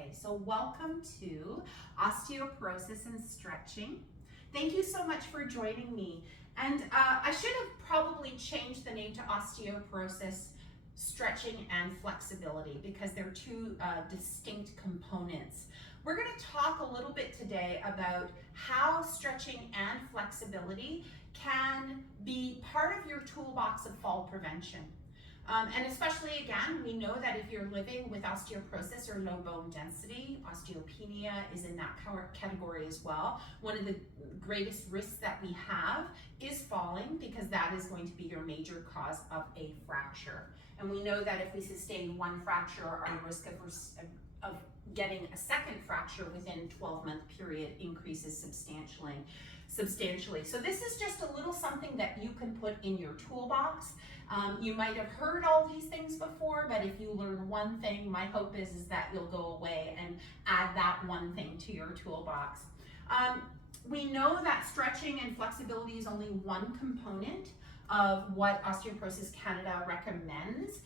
Okay, so welcome to Osteoporosis and Stretching. Thank you so much for joining me. And I should have probably changed the name to Osteoporosis, Stretching, and Flexibility because they're two distinct components. We're going to talk a little bit today about how stretching and flexibility can be part of your toolbox of fall prevention. And especially, again, we know that if you're living with osteoporosis or low bone density, osteopenia is in that category as well. One of the greatest risks that we have is falling, because that is going to be your major cause of a fracture. And we know that if we sustain one fracture, our risk of getting a second fracture within a 12-month period increases substantially. So this is just a little something that you can put in your toolbox. You might have heard all these things before, but if you learn one thing, my hope is that you'll go away and add that one thing to your toolbox. We know that stretching and flexibility is only one component of what Osteoporosis Canada recommends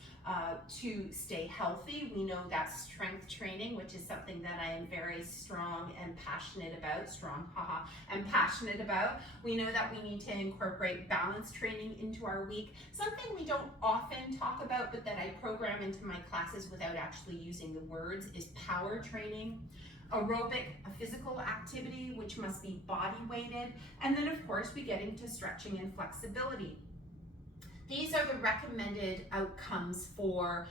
to stay healthy. We know that strength training, which is something that I am very strong and passionate about, We know that we need to incorporate balance training into our week. Something we don't often talk about, but that I program into my classes without actually using the words, is power training. Aerobic, a physical activity, which must be body weighted. And then of course we get into stretching and flexibility. These are the recommended outcomes for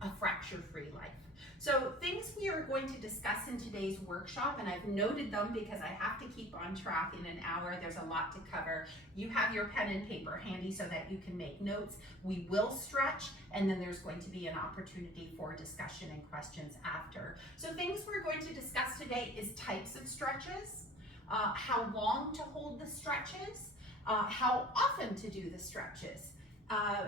a fracture-free life. So things we are going to discuss in today's workshop, and I've noted them because I have to keep on track in an hour. There's a lot to cover. You have your pen and paper handy so that you can make notes. We will stretch, and then there's going to be an opportunity for discussion and questions after. So things we're going to discuss today is types of stretches, how long to hold the stretches, how often to do the stretches.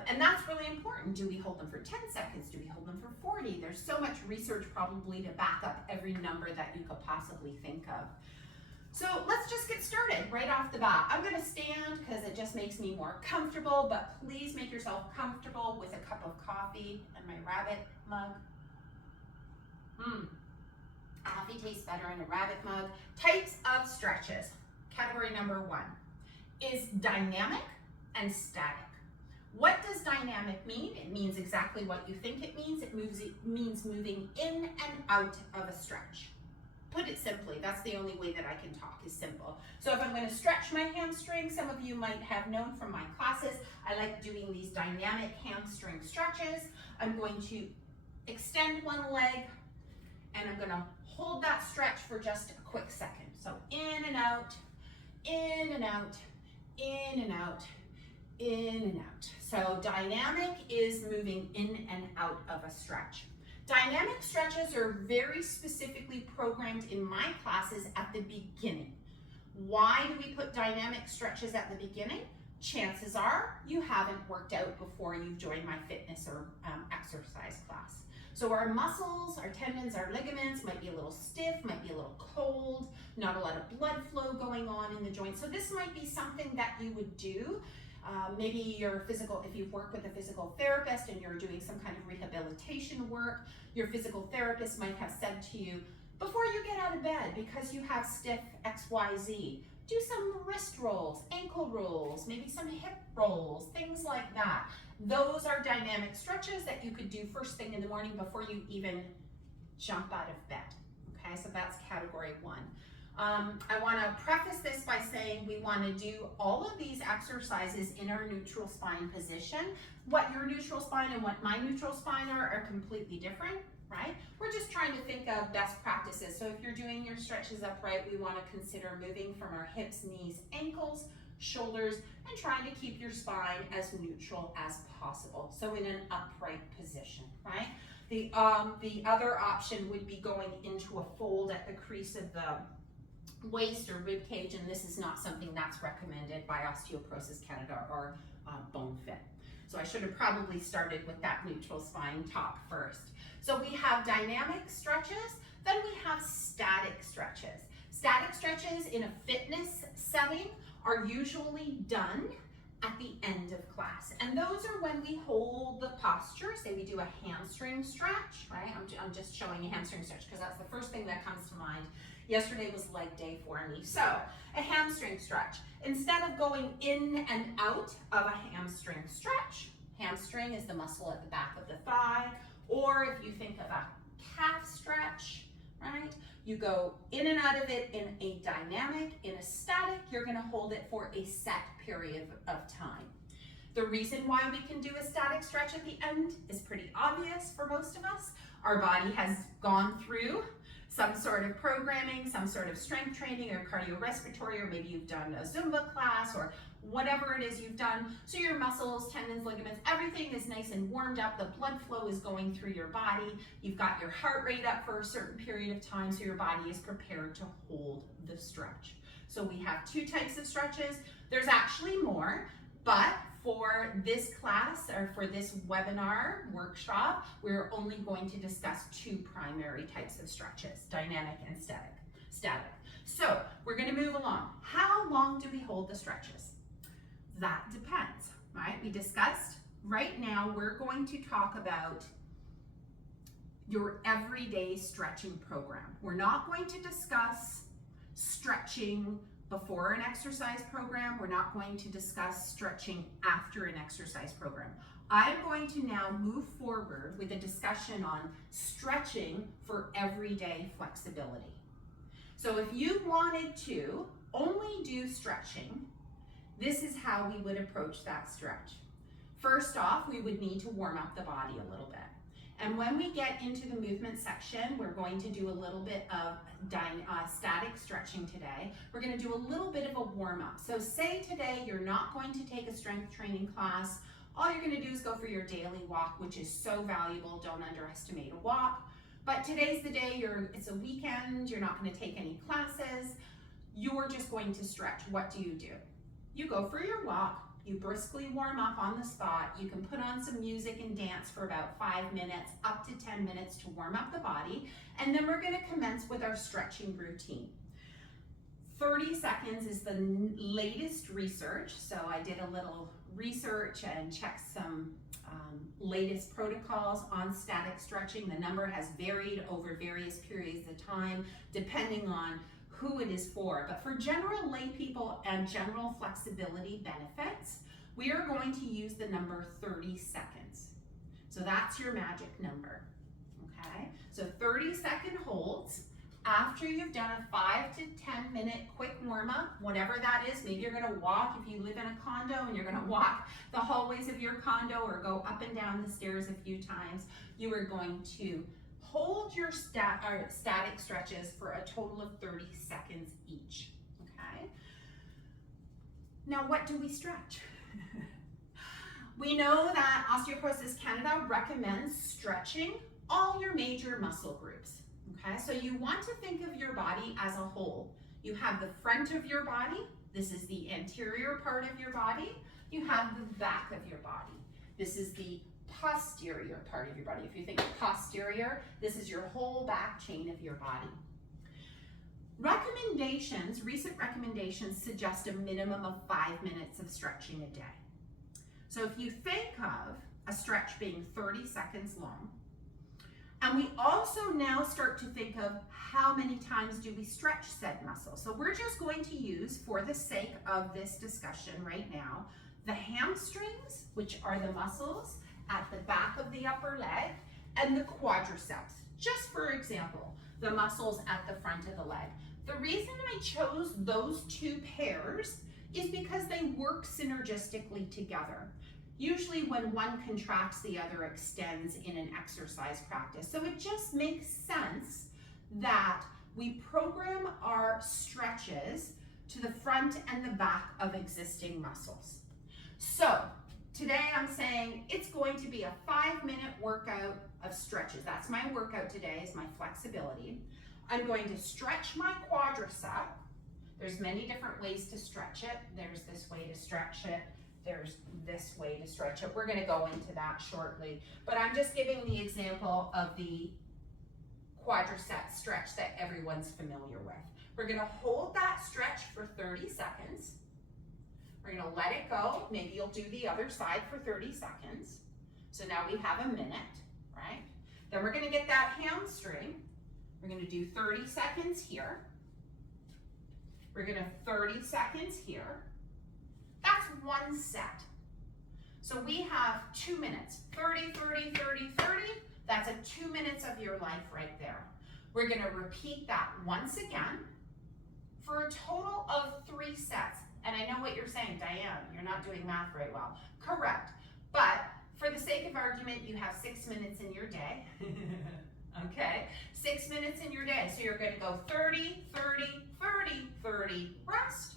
And that's really important. Do we hold them for 10 seconds? Do we hold them for 40? There's so much research probably to back up every number that you could possibly think of. So let's just get started right off the bat. I'm gonna stand because it just makes me more comfortable, but please make yourself comfortable with a cup of coffee and my rabbit mug. Coffee tastes better in a rabbit mug. Types of stretches. Category number 1 is dynamic and static. What does dynamic mean? It means exactly what you think it means. It means moving in and out of a stretch. Put it simply, that's the only way that I can talk, is simple. So if I'm going to stretch my hamstring, some of you might have known from my classes, I like doing these dynamic hamstring stretches. I'm going to extend one leg, and I'm going to hold that stretch for just a quick second. So in and out, in and out, in and out, in and out. So dynamic is moving in and out of a stretch. Dynamic stretches are very specifically programmed in my classes at the beginning. Why do we put dynamic stretches at the beginning? Chances are you haven't worked out before you've joined my fitness or exercise class. So our muscles, our tendons, our ligaments might be a little stiff, might be a little cold, not a lot of blood flow going on in the joint. So this might be something that you would do. Maybe if you've worked with a physical therapist and you're doing some kind of rehabilitation work, your physical therapist might have said to you, before you get out of bed, because you have stiff XYZ, do some wrist rolls, ankle rolls, maybe some hip rolls, things like that. Those are dynamic stretches that you could do first thing in the morning before you even jump out of bed. Okay, so that's category 1. I want to preface this by saying we want to do all of these exercises in our neutral spine position. What your neutral spine and what my neutral spine are completely different, right? We're just trying to think of best practices. So if you're doing your stretches upright, we want to consider moving from our hips, knees, ankles, shoulders, and trying to keep your spine as neutral as possible. So in an upright position, right? The other option would be going into a fold at the crease of the waist or rib cage, and this is not something that's recommended by Osteoporosis Canada or BoneFit. So I should have probably started with that neutral spine talk first. So we have dynamic stretches, then we have static stretches. Static stretches in a fitness setting are usually done at the end of class. And those are when we hold the posture. Say we do a hamstring stretch, right? I'm just showing a hamstring stretch because that's the first thing that comes to mind. Yesterday was leg day for me. So a hamstring stretch. Instead of going in and out of a hamstring stretch, hamstring is the muscle at the back of the thigh, or if you think of a calf stretch, right? You go in and out of it in a dynamic. In a static, you're going to hold it for a set period of time. The reason why we can do a static stretch at the end is pretty obvious for most of us. Our body has gone through some sort of programming, some sort of strength training or cardiorespiratory, or maybe you've done a Zumba class or whatever it is you've done. So your muscles, tendons, ligaments, everything is nice and warmed up. The blood flow is going through your body. You've got your heart rate up for a certain period of time, so your body is prepared to hold the stretch. So we have two types of stretches. There's actually more, but for this class or for this webinar workshop, we're only going to discuss two primary types of stretches, dynamic and static. So we're going to move along. How long do we hold the stretches? That depends, right? We discussed, right now we're going to talk about your everyday stretching program. We're not going to discuss stretching before an exercise program. We're not going to discuss stretching after an exercise program. I'm going to now move forward with a discussion on stretching for everyday flexibility. So if you wanted to only do stretching, this is how we would approach that stretch. First off, we would need to warm up the body a little bit. And when we get into the movement section, we're going to do a little bit of static stretching today. We're going to do a little bit of a warm up. So say today you're not going to take a strength training class. All you're going to do is go for your daily walk, which is so valuable. Don't underestimate a walk. But today's the day, it's a weekend, you're not going to take any classes. You're just going to stretch. What do? You go for your walk. You briskly warm up on the spot. You can put on some music and dance for about 5 minutes, up to 10 minutes to warm up the body. And then we're gonna commence with our stretching routine. 30 seconds is the latest research. So I did a little research and checked some latest protocols on static stretching. The number has varied over various periods of time, depending on who it is for. But for general lay people and general flexibility benefits, we are going to use the number 30 seconds. So that's your magic number, okay? So 30-second holds. After you've done a 5 to 10 minute quick warm up, whatever that is, maybe you're gonna walk if you live in a condo and you're gonna walk the hallways of your condo or go up and down the stairs a few times, you are going to hold your static stretches for a total of 30 seconds each, okay? Now, what do we stretch? We know that Osteoporosis Canada recommends stretching all your major muscle groups, okay? So you want to think of your body as a whole. You have the front of your body. This is the anterior part of your body. You have the back of your body. This is the posterior part of your body. If you think of posterior, this is your whole back chain of your body. Recent recommendations suggest a minimum of 5 minutes of stretching a day. So if you think of a stretch being 30 seconds long, and we also now start to think of how many times do we stretch said muscle. So we're just going to use, for the sake of this discussion right now, the hamstrings, which are the muscles at the back of the upper leg, and the quadriceps. Just for example, the muscles at the front of the leg. The reason I chose those two pairs is because they work synergistically together. Usually when one contracts, the other extends in an exercise practice. So it just makes sense that we program our stretches to the front and the back of existing muscles. So today I'm saying it's going to be a 5-minute workout of stretches. That's my workout today, is my flexibility. I'm going to stretch my quadricep. There's many different ways to stretch it. There's this way to stretch it. There's this way to stretch it. We're gonna go into that shortly. But I'm just giving the example of the quadricep stretch that everyone's familiar with. We're gonna hold that stretch for 30 seconds. We're gonna let it go. Maybe you'll do the other side for 30 seconds. So now we have a minute, right? Then we're gonna get that hamstring. We're gonna do 30 seconds here. We're gonna 30 seconds here. That's one set. So we have 2 minutes, 30, 30, 30, 30. That's 2 minutes of your life right there. We're gonna repeat that once again for a total of 3 sets. And I know what you're saying, Diane, you're not doing math very well. Correct, but for the sake of argument, you have 6 minutes in your day. Okay, 6 minutes in your day. So you're gonna go 30, 30, 30, 30, rest.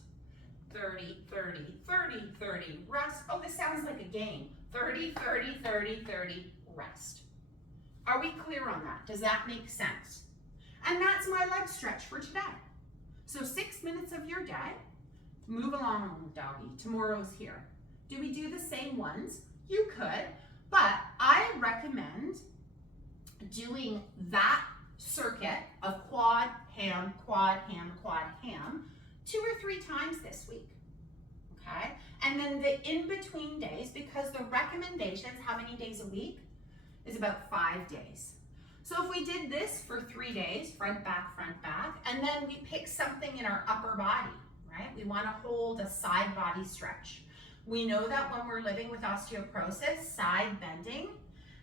30, 30, 30, 30, rest. Oh, this sounds like a game. 30, 30, 30, 30, rest. Are we clear on that? Does that make sense? And that's my leg stretch for today. So 6 minutes of your day. Move along, doggy. Tomorrow's here. Do we do the same ones? You could, but I recommend doing that circuit of quad, ham, quad, ham, quad, ham 2 or 3 times this week, okay? And then the in-between days, because the recommendations, how many days a week, is about 5 days. So if we did this for 3 days, front, back, and then we pick something in our upper body, right? We wanna hold a side body stretch. We know that when we're living with osteoporosis, side bending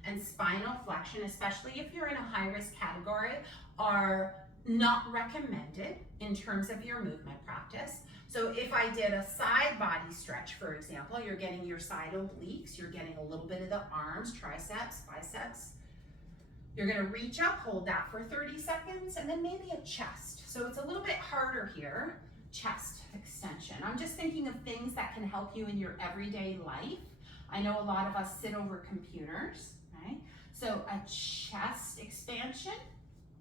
and spinal flexion, especially if you're in a high-risk category, are not recommended in terms of your movement practice. So if I did a side body stretch, for example, you're getting your side obliques, you're getting a little bit of the arms, triceps, biceps. You're gonna reach up, hold that for 30 seconds, and then maybe a chest. So it's a little bit harder here, chest extension. I'm just thinking of things that can help you in your everyday life. I know a lot of us sit over computers, right? So a chest expansion,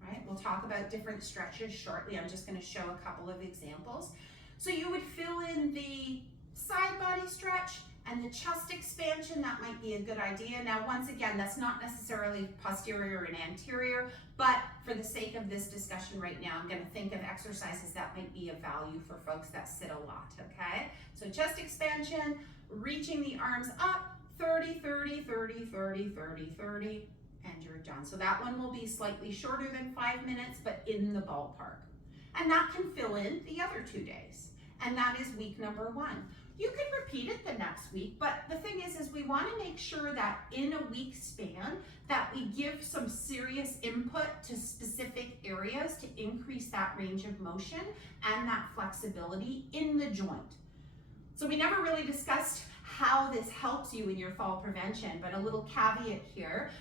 right? We'll talk about different stretches shortly. I'm just gonna show a couple of examples. So you would fill in the side body stretch and the chest expansion. That might be a good idea. Now, once again, that's not necessarily posterior and anterior, but for the sake of this discussion right now, I'm gonna think of exercises that might be of value for folks that sit a lot, okay? So chest expansion, reaching the arms up, 30, 30, 30, 30, 30, 30, and you're done. So that one will be slightly shorter than 5 minutes, but in the ballpark. And that can fill in the other 2 days. And that is week number 1. You can repeat it the next week, but the thing is we want to make sure that in a week span that we give some serious input to specific areas to increase that range of motion and that flexibility in the joint. So we never really discussed how this helps you in your fall prevention, but a little caveat here.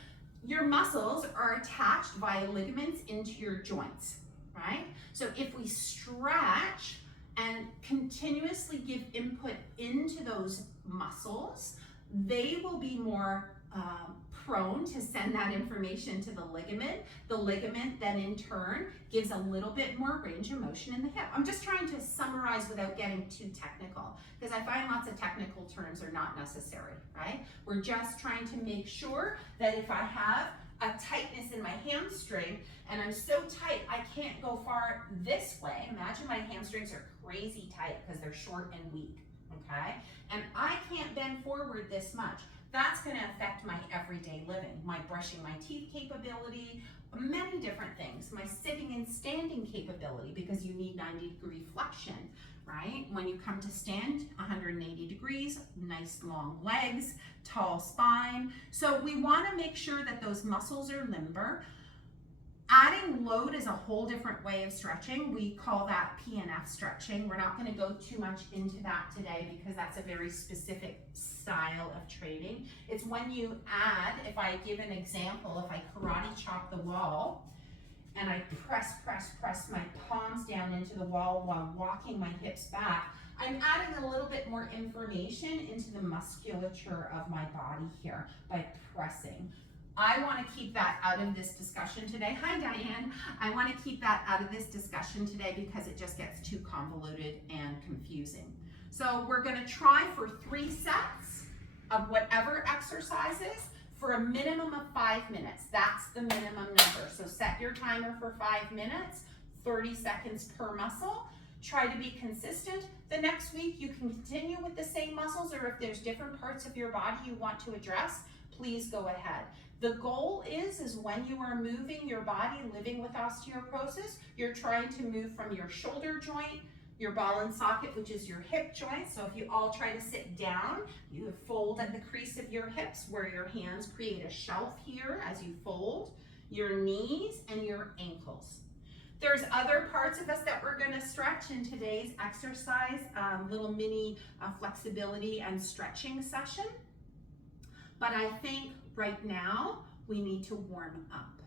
Your muscles are attached via ligaments into your joints, right? So if we stretch and continuously give input into those muscles, they will be more prone to send that information to the ligament. The ligament then in turn gives a little bit more range of motion in the hip. I'm just trying to summarize without getting too technical, because I find lots of technical terms are not necessary, right? We're just trying to make sure that if I have a tightness in my hamstring and I'm so tight I can't go far this way. Imagine my hamstrings are crazy tight because they're short and weak, okay? And I can't bend forward this much. That's going to affect my everyday living, my brushing my teeth capability, many different things, my sitting and standing capability, because you need 90-degree flexion, right? When you come to stand, 180 degrees, nice long legs, tall spine. So we want to make sure that those muscles are limber. Adding load is a whole different way of stretching. We call that PNF stretching. We're not going to go too much into that today because that's a very specific style of training. It's when you add, if I give an example, if I karate chop the wall and I press my palms down into the wall while walking my hips back, I'm adding a little bit more information into the musculature of my body here by pressing. I want to keep that out of this discussion today. Hi, Diane. I want to keep that out of this discussion today because it just gets too convoluted and confusing. So we're going to try for 3 sets of whatever exercises for a minimum of 5 minutes. That's the minimum number. So set your timer for 5 minutes, 30 seconds per muscle. try to be consistent. The next week you can continue with the same muscles, or if there's different parts of your body you want to address, please go ahead. The goal is when you are moving your body, living with osteoporosis, you're trying to move from your shoulder joint, your ball and socket, which is your hip joint. So if you all try to sit down, you fold at the crease of your hips where your hands create a shelf here as you fold, your knees and your ankles. There's other parts of us that we're going to stretch in today's exercise, little mini flexibility and stretching session. But I think right now we need to warm up.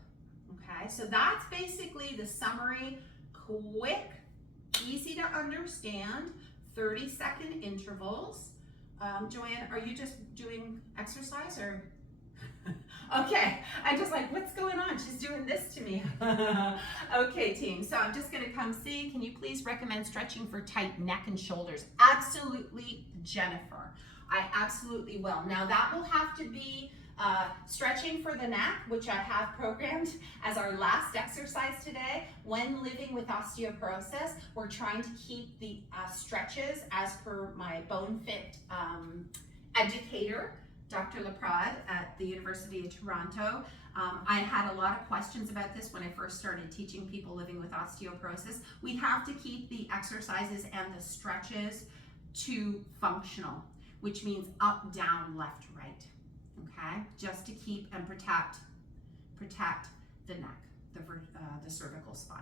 Okay, so that's basically the summary, quick, easy to understand, 30-second intervals. Joanne, are you just doing exercise or? Okay, I'm just like, what's going on? She's doing this to me. Okay, team, so I'm just gonna come see. Can you please recommend stretching for tight neck and shoulders? Absolutely, Jennifer. I absolutely will. Now that will have to be stretching for the neck, which I have programmed as our last exercise today. When living with osteoporosis, we're trying to keep the stretches as per my BoneFit educator, Dr. Laprade at the University of Toronto. I had a lot of questions about this when I first started teaching people living with osteoporosis. We have to keep the exercises and the stretches to functional, which means up, down, left, right, okay? Just to keep and protect the neck, the cervical spine,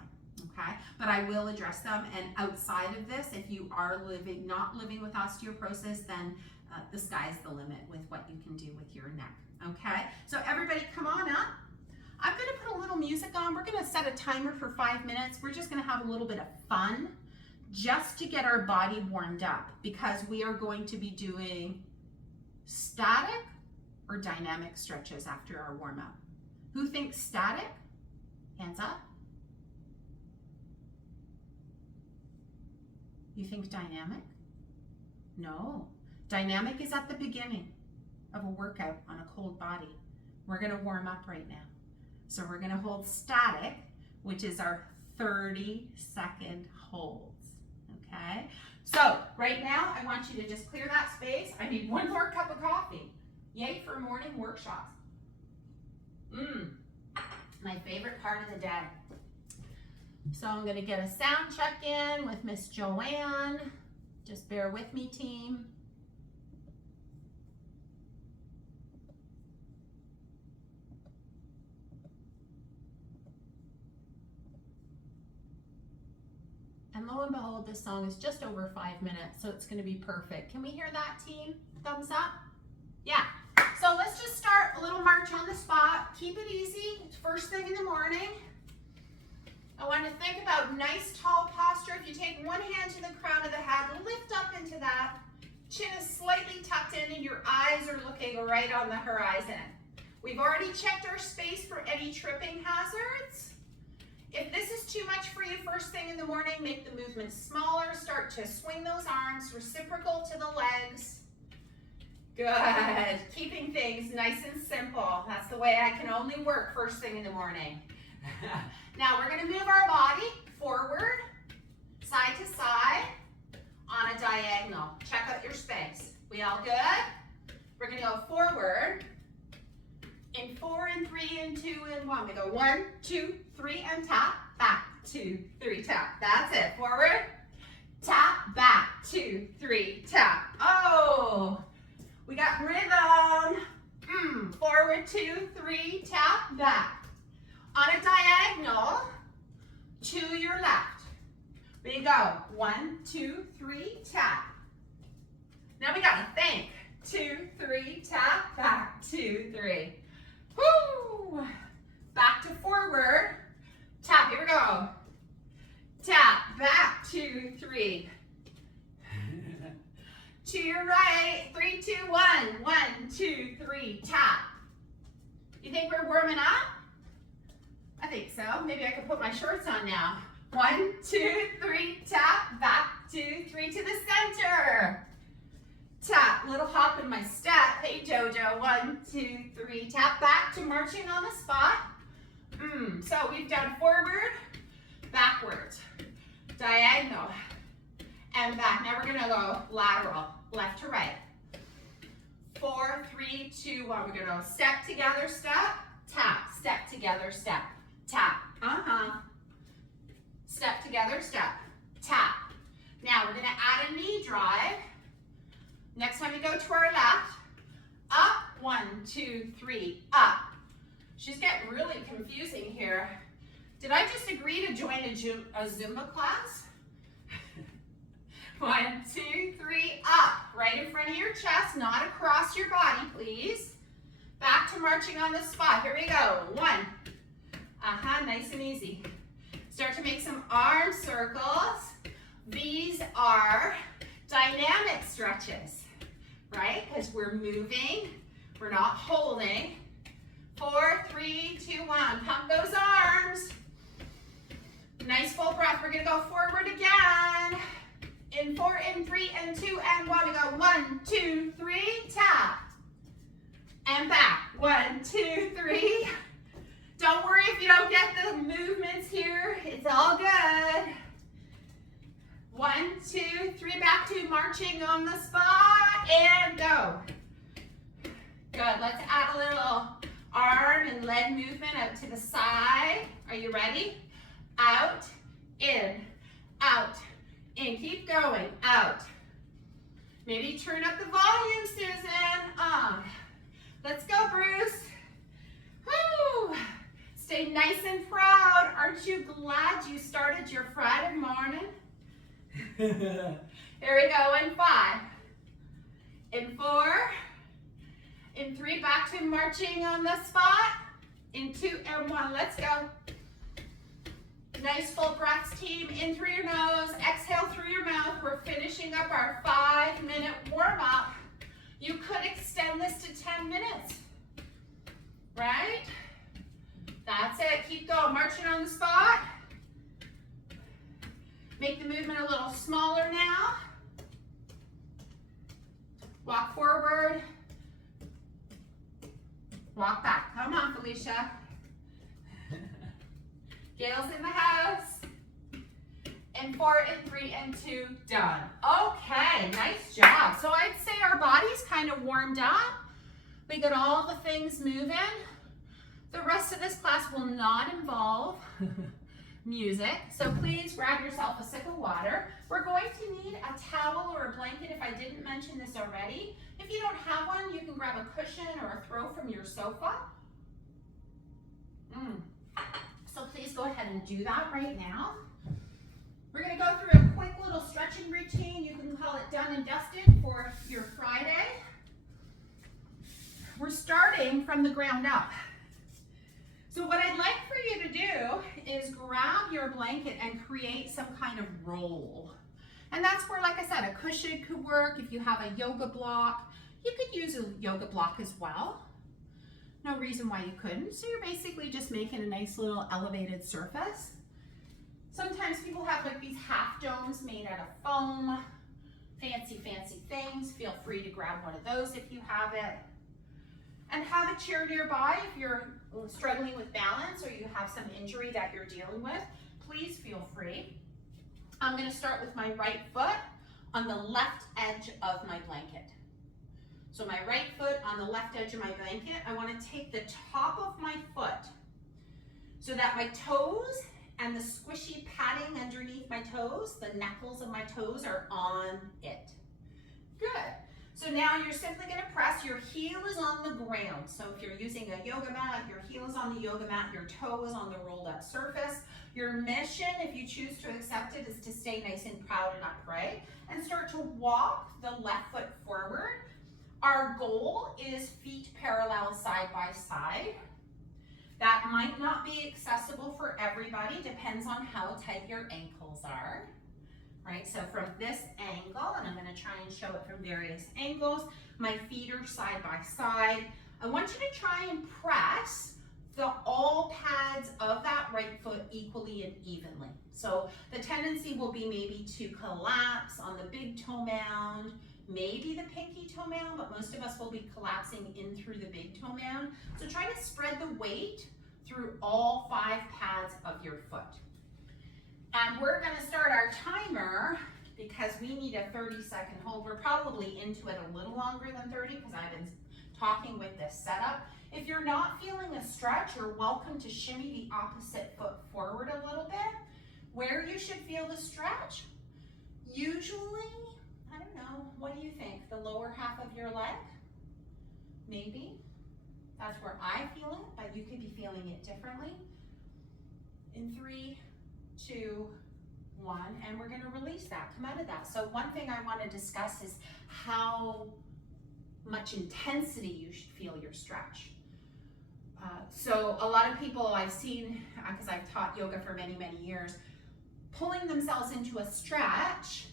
okay? But I will address them, and outside of this, if you are not living with osteoporosis, then the sky's the limit with what you can do with your neck, okay? So everybody come on up. I'm gonna put a little music on. We're gonna set a timer for 5 minutes. We're just gonna have a little bit of fun just to get our body warmed up, because we are going to be doing static or dynamic stretches after our warm-up. Who thinks static? Hands up. You think dynamic? No. Dynamic is at the beginning of a workout on a cold body. We're gonna warm up right now. So we're gonna hold static, which is our 30-second holds, okay? So right now, I want you to just clear that space. I need one more cup of coffee. Yay for morning workshops. My favorite part of the day. So I'm gonna get a sound check in with Miss Joanne. Just bear with me, team. And lo and behold, this song is just over 5 minutes, so it's gonna be perfect. Can we hear that, team? Thumbs up? Yeah. So let's just start a little march on the spot. Keep it easy. It's first thing in the morning. I want to think about nice tall posture. If you take one hand to the crown of the head, lift up into that. Chin is slightly tucked in and your eyes are looking right on the horizon. We've already checked our space for any tripping hazards. If this is too much for you first thing in the morning, make the movement smaller. Start to swing those arms, reciprocal to the legs. Good. Keeping things nice and simple. That's the way I can only work first thing in the morning. Now we're going to move our body forward, side to side, on a diagonal. Check out your space. We all good? We're going to go forward in 4 and 3 and 2 and 1. We go 1, 2, 3 and tap, back, 2, 3, tap. That's it. Forward, tap, back, 2, 3, tap. Oh, we got rhythm. Forward, 2, 3, tap, back. On a diagonal to your left. We go 1, 2, 3, tap. Now we gotta think. 2, 3, tap, back, 2, 3. Woo! Back to forward. Tap, here we go. Tap, back, 2, 3. To your right, 3, 2, 1. 1, 2, 3, tap. You think we're warming up? I think so. Maybe I could put my shorts on now. 1, 2, 3, tap, back, 2, 3 to the center. Tap, little hop in my step. Hey Jojo, 1, 2, 3, tap, back to marching on the spot. So we've done forward, backwards, diagonal, and back. Now we're gonna go lateral, left to right. 4, 3, 2, 1. We're gonna go step together, step, tap, step together, step, tap. Step together, step, tap. Now we're gonna add a knee drive. Next time we go to our left, up, 1, 2, 3, up. She's getting really confusing here. Did I just agree to join a Zumba class? 1, 2, 3, up. Right in front of your chest, not across your body, please. Back to marching on the spot. Here we go. 1. Nice and easy. Start to make some arm circles. These are dynamic stretches, right? Because we're moving, we're not holding. 4, 3, 2, 1. Pump those arms. Nice full breath. We're gonna go forward again. In 4, in 3, and 2, and 1. We go 1, 2, 3, tap. And back. 1, 2, 3. Don't worry if you don't get the movements here. It's all good. 1, 2, 3, back to marching on the spot, and go. Good, let's add a little arm and leg movement out to the side. Are you ready? Out, in, keep going, out. Maybe turn up the volume, Susan. Let's go, Bruce. Woo! Stay nice and proud. Aren't you glad you started your Friday morning? Here we go in 5, in 4, in 3, back to marching on the spot, in 2 and 1, let's go. Nice full breaths, team, in through your nose, exhale through your mouth. We're finishing up our 5-minute warm-up. You could extend this to 10 minutes, right? That's it, keep going, marching on the spot. Make the movement a little smaller now. Walk forward. Walk back. Come on, Felicia. Gail's in the house. In 4, in 3, and 2, done. Okay, nice job. So I'd say our body's kind of warmed up. We got all the things moving. The rest of this class will not involve music, so please grab yourself a sip of water. We're going to need a towel or a blanket if I didn't mention this already. If you don't have one, you can grab a cushion or a throw from your sofa. So please go ahead and do that right now. We're going to go through a quick little stretching routine. You can call it done and dusted for your Friday. We're starting from the ground up. So what I'd like for you to do is grab your blanket and create some kind of roll. And that's where, like I said, a cushion could work. If you have a yoga block, you could use a yoga block as well. No reason why you couldn't. So you're basically just making a nice little elevated surface. Sometimes people have like these half domes made out of foam. Fancy, fancy things. Feel free to grab one of those if you have it. And have a chair nearby if you're struggling with balance or you have some injury that you're dealing with. Please feel free. I'm going to start with my right foot on the left edge of my blanket. So my right foot on the left edge of my blanket, I want to take the top of my foot so that my toes and the squishy padding underneath my toes, the knuckles of my toes are on it. Good. So now you're simply going to press, your heel is on the ground. So if you're using a yoga mat, your heel is on the yoga mat, your toe is on the rolled up surface. Your mission, if you choose to accept it, is to stay nice and proud and upright and start to walk the left foot forward. Our goal is feet parallel side by side. That might not be accessible for everybody, depends on how tight your ankles are. Right, so from this angle, and I'm going to try and show it from various angles, my feet are side by side. I want you to try and press the all pads of that right foot equally and evenly. So the tendency will be maybe to collapse on the big toe mound, maybe the pinky toe mound, but most of us will be collapsing in through the big toe mound. So try to spread the weight through all 5 pads of your foot. And we're going to start our timer because we need a 30-second hold. We're probably into it a little longer than 30 because I've been talking with this setup. If you're not feeling a stretch, you're welcome to shimmy the opposite foot forward a little bit. Where you should feel the stretch, usually, I don't know, what do you think? The lower half of your leg? Maybe. That's where I feel it, but you could be feeling it differently. In 3, 2, 1, and we're gonna release that, come out of that. So one thing I wanna discuss is how much intensity you should feel your stretch. So a lot of people I've seen, because I've taught yoga for many, many years, pulling themselves into a stretch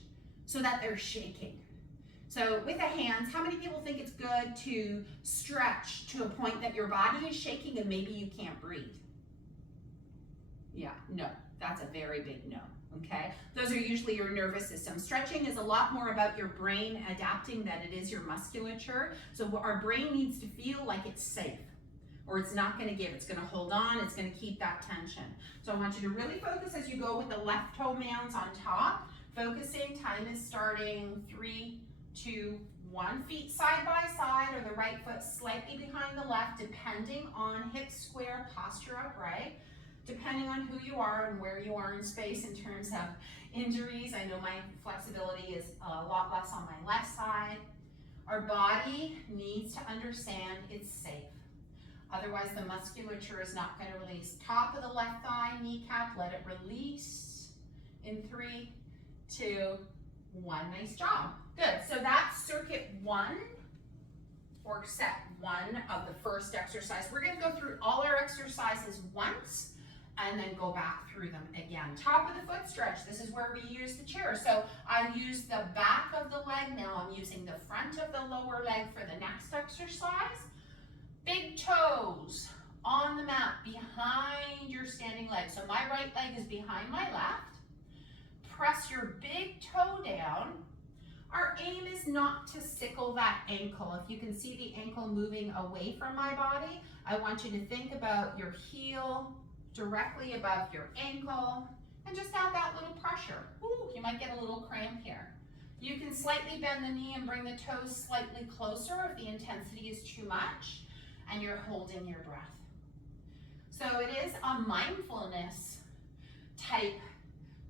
so that they're shaking. So with the hands, how many people think it's good to stretch to a point that your body is shaking and maybe you can't breathe? Yeah, no, that's a very big no, okay? Those are usually your nervous system. Stretching is a lot more about your brain adapting than it is your musculature. So our brain needs to feel like it's safe, or it's not gonna give, it's gonna hold on, it's gonna keep that tension. So I want you to really focus as you go with the left toe mounds on top. Focusing, time is starting, 3, 2, 1. Feet side by side, or the right foot slightly behind the left, depending on hips square, posture upright. Depending on who you are and where you are in space in terms of injuries. I know my flexibility is a lot less on my left side. Our body needs to understand it's safe. Otherwise, the musculature is not going to release. Top of the left thigh, kneecap, let it release. In 3, 2, 1. Nice job. Good. So that's circuit 1, or set 1 of the first exercise. We're going to go through all our exercises once and then go back through them again. Top of the foot stretch. This is where we use the chair. So I used the back of the leg. Now I'm using the front of the lower leg for the next exercise. Big toes on the mat behind your standing leg. So my right leg is behind my left. Press your big toe down. Our aim is not to sickle that ankle. If you can see the ankle moving away from my body, I want you to think about your heel directly above your ankle and just add that little pressure. Ooh, you might get a little cramp here. You can slightly bend the knee and bring the toes slightly closer if the intensity is too much and you're holding your breath. So it is a mindfulness type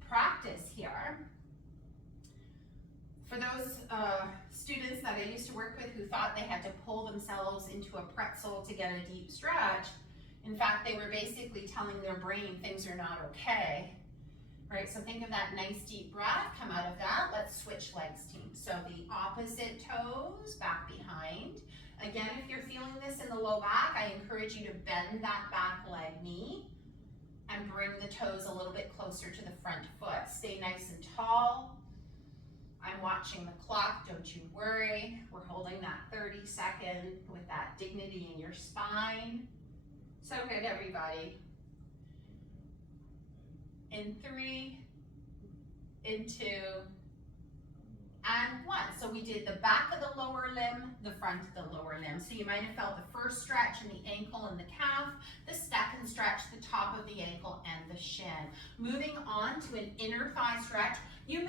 practice here. For those students that I used to work with who thought they had to pull themselves into a pretzel to get a deep stretch, in fact, they were basically telling their brain things are not okay. Right, so think of that nice deep breath, come out of that. Let's switch legs, team. So the opposite toes back behind. Again, if you're feeling this in the low back, I encourage you to bend that back leg knee and bring the toes a little bit closer to the front foot. Stay nice and tall. I'm watching the clock, don't you worry. We're holding that 30-second with that dignity in your spine. So good, everybody. In 3, in 2, and 1. So we did the back of the lower limb, the front of the lower limb. So you might have felt the first stretch in the ankle and the calf, the second stretch, the top of the ankle and the shin. Moving on to an inner thigh stretch. You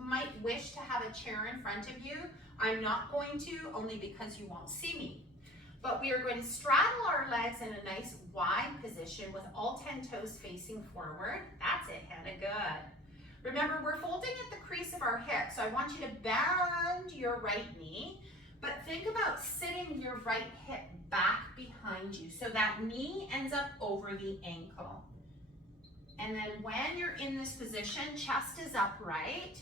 might wish to have a chair in front of you. I'm not going to, only because you won't see me. But we are going to straddle our legs in a nice wide position with all 10 toes facing forward. That's it, Hannah, good. Remember, we're folding at the crease of our hip, so I want you to bend your right knee, but think about sitting your right hip back behind you so that knee ends up over the ankle. And then when you're in this position, chest is upright.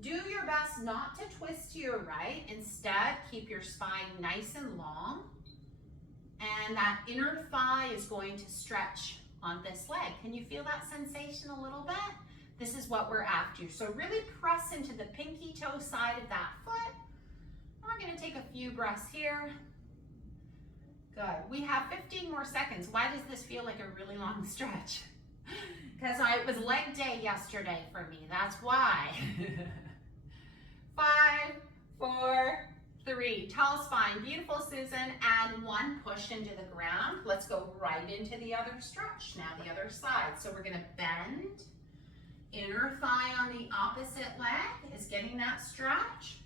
Do your best not to twist to your right. Instead, keep your spine nice and long. And that inner thigh is going to stretch on this leg. Can you feel that sensation a little bit? This is what we're after. So really press into the pinky toe side of that foot. We're going to take a few breaths here. Good. We have 15 more seconds. Why does this feel like a really long stretch? Because it was leg day yesterday for me. That's why. 5, 4, 3. Tall spine. Beautiful, Susan. And 1. Push into the ground. Let's go right into the other stretch. Now the other side. So we're going to bend Inner thigh on the opposite leg is getting that stretch.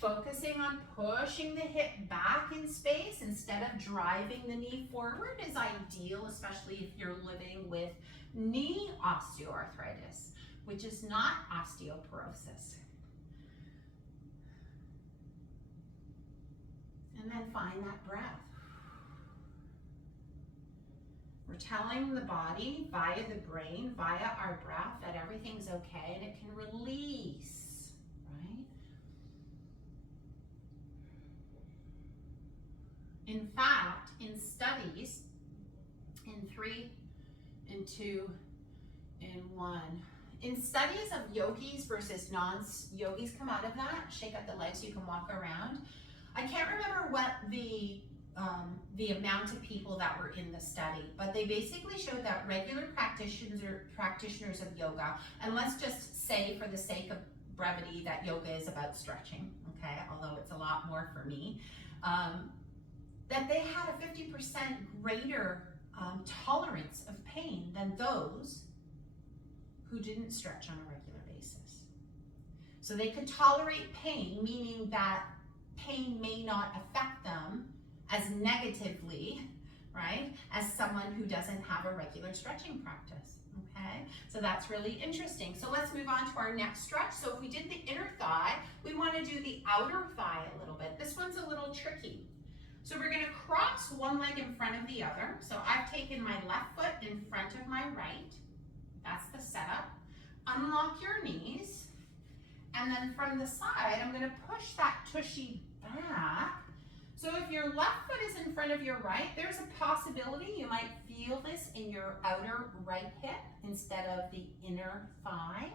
Focusing on pushing the hip back in space instead of driving the knee forward is ideal, especially if you're living with knee osteoarthritis, which is not osteoporosis. And then find that breath. We're telling the body via the brain, via our breath, that everything's okay and it can release, right? In fact, in studies, in 3, in 2, in 1, in studies of yogis versus non-yogis come out of that, shake out the legs so you can walk around. I can't remember what the amount of people that were in the study, but they basically showed that regular practitioners of yoga, and let's just say for the sake of brevity that yoga is about stretching, okay, although it's a lot more for me, that they had a 50% greater tolerance of pain than those who didn't stretch on a regular basis. So they could tolerate pain, meaning that pain may not affect them as negatively, right, as someone who doesn't have a regular stretching practice, okay? So that's really interesting. So let's move on to our next stretch. So if we did the inner thigh, we want to do the outer thigh a little bit. This one's a little tricky. So we're going to cross one leg in front of the other. So I've taken my left foot in front of my right. That's the setup. Unlock your knees. And then from the side, I'm going to push that tushy back. So if your left foot is in front of your right, there's a possibility you might feel this in your outer right hip instead of the inner thigh,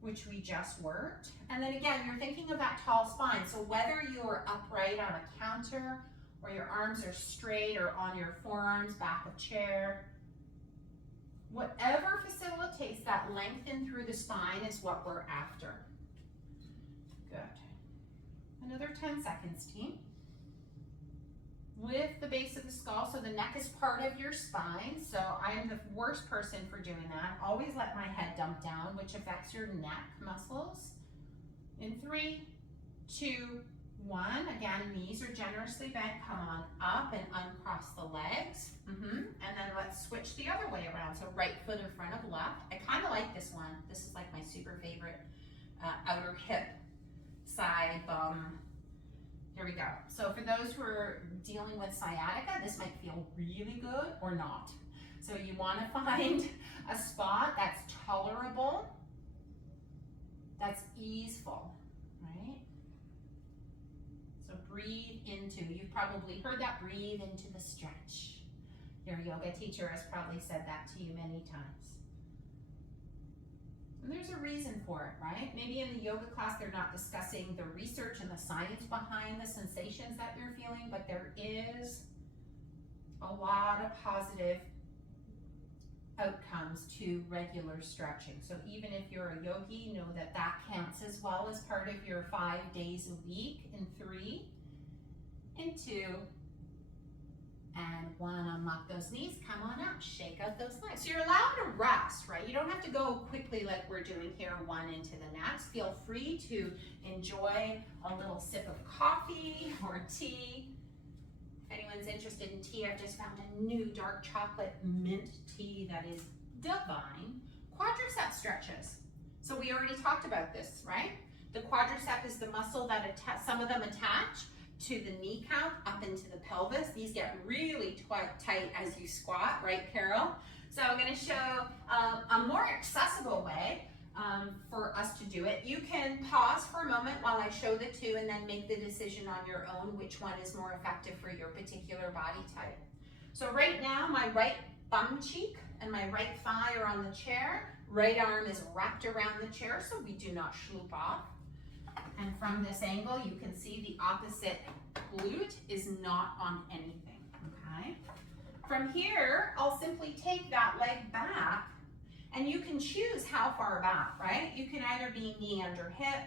which we just worked. And then again, you're thinking of that tall spine. So whether you're upright on a counter or your arms are straight or on your forearms, back of chair, whatever facilitates that lengthen through the spine is what we're after. Good. Another 10 seconds, team. Lift the base of the skull, so the neck is part of your spine. So I am the worst person for doing that. Always let my head dump down, which affects your neck muscles. In 3, 2, 1. Again, knees are generously bent. Come on up and uncross the legs. And then let's switch the other way around. So right foot in front of left. I kind of like this one. This is like my super favorite outer hip, side, bum. Here we go. So for those who are dealing with sciatica, this might feel really good or not. So you want to find a spot that's tolerable, that's easeful, right? So breathe into, you've probably heard that, breathe into the stretch. Your yoga teacher has probably said that to you many times. And there's a reason for it, right? Maybe in the yoga class they're not discussing the research and the science behind the sensations that you're feeling, but there is a lot of positive outcomes to regular stretching. So even if you're a yogi, know that that counts as well as part of your 5 days a week. In 3, in 2, and 1, unlock those knees, come on up, shake out those legs. So you're allowed to rest, right? You don't have to go quickly like we're doing here, one into the next. Feel free to enjoy a little sip of coffee or tea. If anyone's interested in tea, I've just found a new dark chocolate mint tea that is divine. Quadricep stretches. So we already talked about this, right? The quadricep is the muscle that some of them attach to the kneecap up into the pelvis. These get really tight as you squat, right, Carol? So I'm going to show a more accessible way for us to do it. You can pause for a moment while I show the two and then make the decision on your own which one is more effective for your particular body type. So right now, my right bum cheek and my right thigh are on the chair. Right arm is wrapped around the chair so we do not sloop off. And from this angle, you can see the opposite glute is not on anything, okay? From here, I'll simply take that leg back, and you can choose how far back, right? You can either be knee under hip,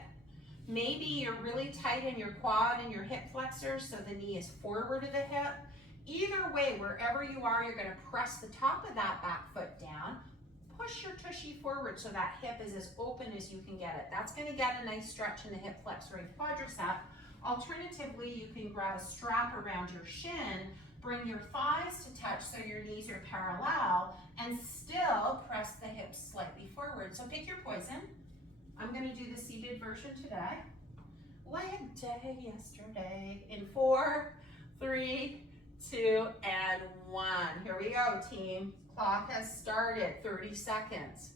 maybe you're really tight in your quad and your hip flexors, so the knee is forward of the hip. Either way, wherever you are, you're gonna press the top of that back foot down, push your tushy forward so that hip is as open as you can get it. That's going to get a nice stretch in the hip flexor and quadricep. Alternatively, you can grab a strap around your shin, bring your thighs to touch so your knees are parallel, and still press the hips slightly forward. So pick your poison. I'm going to do the seated version today. Leg day yesterday in 4, 3, 2, and 1. Here we go, team. Clock has started, 30 seconds.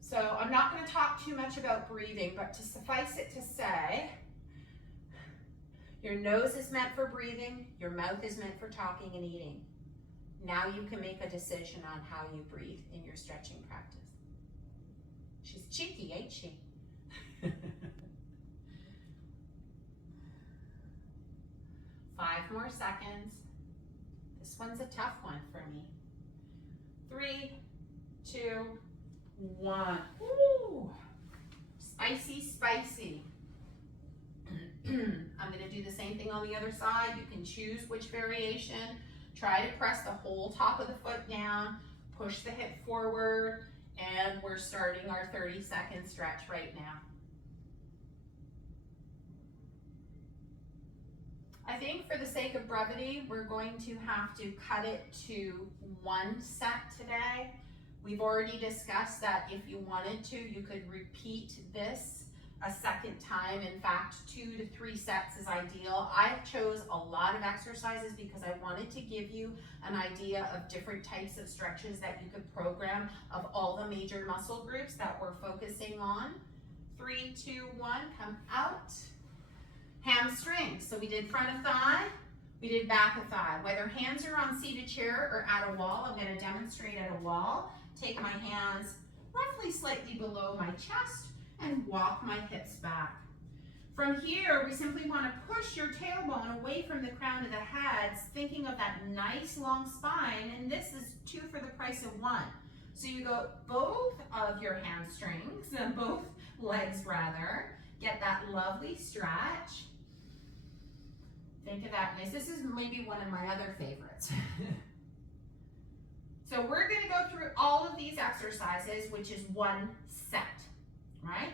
So I'm not going to talk too much about breathing, but to suffice it to say, your nose is meant for breathing, your mouth is meant for talking and eating. Now you can make a decision on how you breathe in your stretching practice. She's cheeky, ain't she? 5 more seconds. This one's a tough one for me. 3, 2, 1. Woo! Spicy, spicy. I'm going to do the same thing on the other side. You can choose which variation. Try to press the whole top of the foot down, push the hip forward, and we're starting our 30-second stretch right now. I think for the sake of brevity, we're going to have to cut it to 1 set today. We've already discussed that if you wanted to, you could repeat this a second time. In fact, 2 to 3 sets is ideal. I chose a lot of exercises because I wanted to give you an idea of different types of stretches that you could program of all the major muscle groups that we're focusing on. 3, 2, 1, come out. Hamstrings. So we did front of thigh, we did back of thigh. Whether hands are on seated chair or at a wall, I'm going to demonstrate at a wall. Take my hands roughly slightly below my chest and walk my hips back. From here, we simply want to push your tailbone away from the crown of the head, thinking of that nice long spine, and this is 2 for the price of 1. So you go both of your hamstrings, and both legs rather, get that lovely stretch. Think of that nice. This is maybe one of my other favorites. So we're going to go through all of these exercises, which is 1 set, right?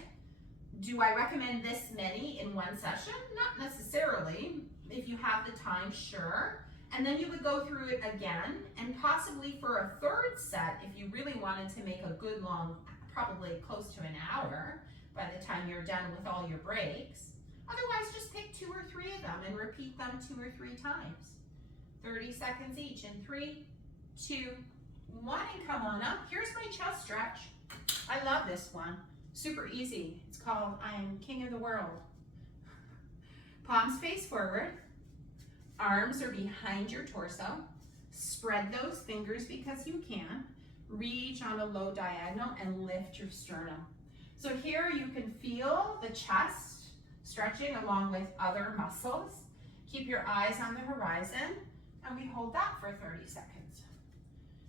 Do I recommend this many in 1 session? Not necessarily. If you have the time, sure. And then you would go through it again, and possibly for a 3rd set, if you really wanted to make a good long, probably close to an hour by the time you're done with all your breaks. Otherwise, just pick 2 or 3 of them and repeat them 2 or 3 times. 30 seconds each in 3, 2, 1, and come on up. Here's my chest stretch. I love this one. Super easy. It's called I Am King of the World. Palms face forward. Arms are behind your torso. Spread those fingers because you can. Reach on a low diagonal and lift your sternum. So here you can feel the chest stretching along with other muscles. Keep your eyes on the horizon, and we hold that for 30 seconds.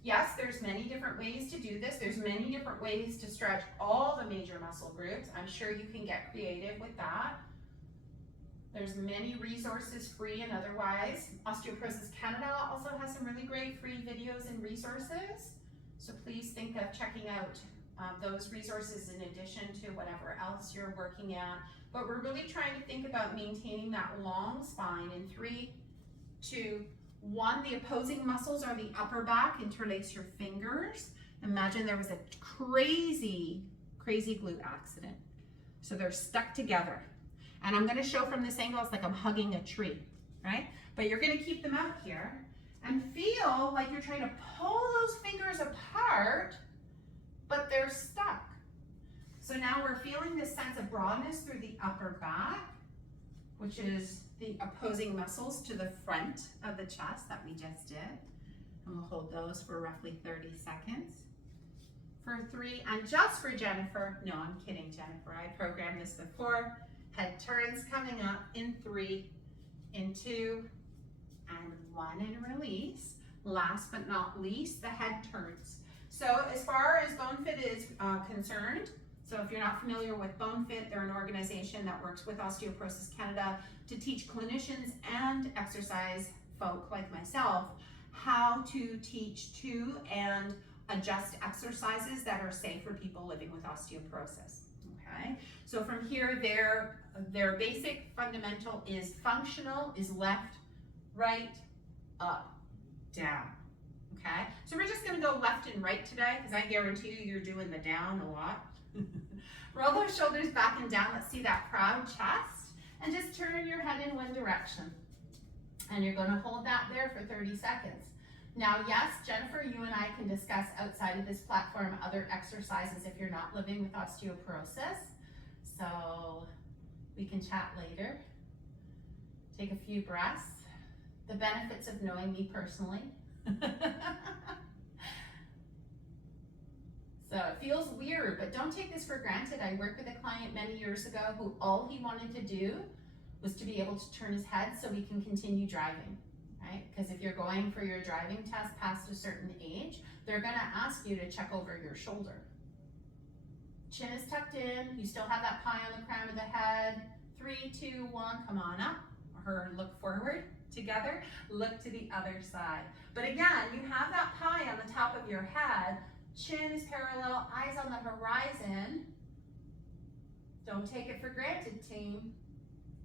Yes, there's many different ways to do this. There's many different ways to stretch all the major muscle groups. I'm sure you can get creative with that. There's many resources, free and otherwise. Osteoporosis Canada also has some really great free videos and resources. So please think of checking out those resources in addition to whatever else you're working at. But we're really trying to think about maintaining that long spine in 3, 2, 1. The opposing muscles are the upper back. Interlace your fingers. Imagine there was a crazy glute accident. So they're stuck together. And I'm going to show from this angle, it's like I'm hugging a tree, right? But you're going to keep them out here and feel like you're trying to pull those fingers apart, but they're stuck. So now we're feeling this sense of broadness through the upper back, which is the opposing muscles to the front of the chest that we just did. And we'll hold those for roughly 30 seconds. For 3, and just for Jennifer, no, I'm kidding, Jennifer, I programmed this before. Head turns coming up in 3, in 2, and 1, and release. Last but not least, the head turns. So as far as BoneFit is concerned, so if you're not familiar with BoneFit, they're an organization that works with Osteoporosis Canada to teach clinicians and exercise folk like myself how to teach to and adjust exercises that are safe for people living with osteoporosis. Okay, so from here, their basic fundamental is functional, is left, right, up, down. Okay, so we're just going to go left and right today because I guarantee you you're doing the down a lot. Roll those shoulders back and down. Let's see that proud chest, and just turn your head in one direction. And you're going to hold that there for 30 seconds. Now, yes, Jennifer, you and I can discuss outside of this platform other exercises if you're not living with osteoporosis. So we can chat later. Take a few breaths. The benefits of knowing me personally. So it feels weird, but don't take this for granted. I worked with a client many years ago who all he wanted to do was to be able to turn his head so we can continue driving, right? Because if you're going for your driving test past a certain age, they're gonna ask you to check over your shoulder. Chin is tucked in, you still have that pie on the crown of the head. 3, 2, 1, come on up, or look forward together, look to the other side. But again, you have that pie on the top of your head, chin is parallel, eyes on the horizon. Don't take it for granted, team.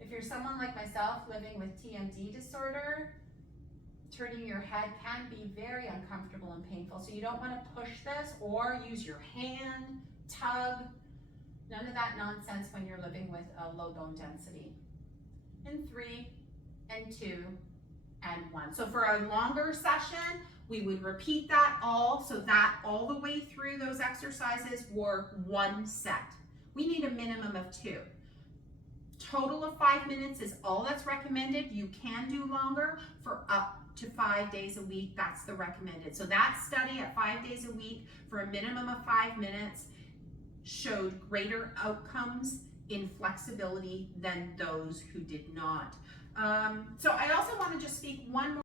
If you're someone like myself living with TMD disorder, turning your head can be very uncomfortable and painful. So you don't want to push this or use your hand, tug, none of that nonsense when you're living with a low bone density. In 3, and 2, and 1. So for a longer session, we would repeat that all, so that all the way through those exercises were 1 set. We need a minimum of 2. Total of 5 minutes is all that's recommended. You can do longer for up to 5 days a week. That's the recommended. So that study at 5 days a week for a minimum of 5 minutes showed greater outcomes in flexibility than those who did not. So I also want to just speak one more